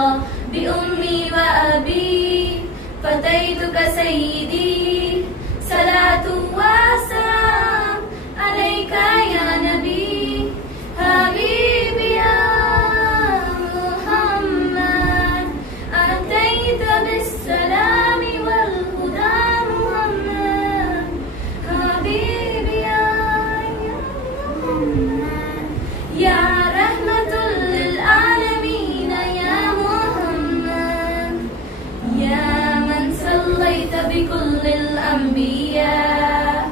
الله بأمي وأبي فديتك سيدي صلاة وسلام عليك يا نبي حبيبي يا محمد أتيت بالسلام والهدى محمد حبيبي يا محمد يا رحمة للعالمين يا محمد يا من صليت بكل الأنبياء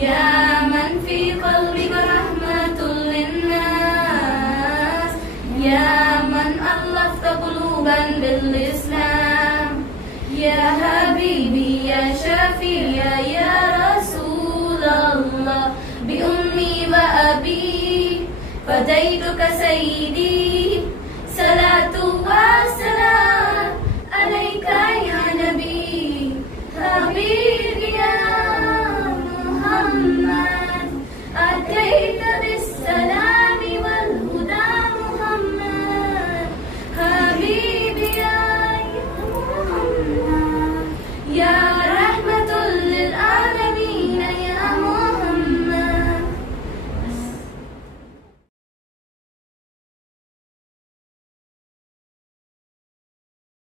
يا من في قلبك رحمة للناس يا من ألفت قلوبا بالإسلام يا حبيبي يا شفيع يا رسول الله بأمي وأبي فديتك سيدي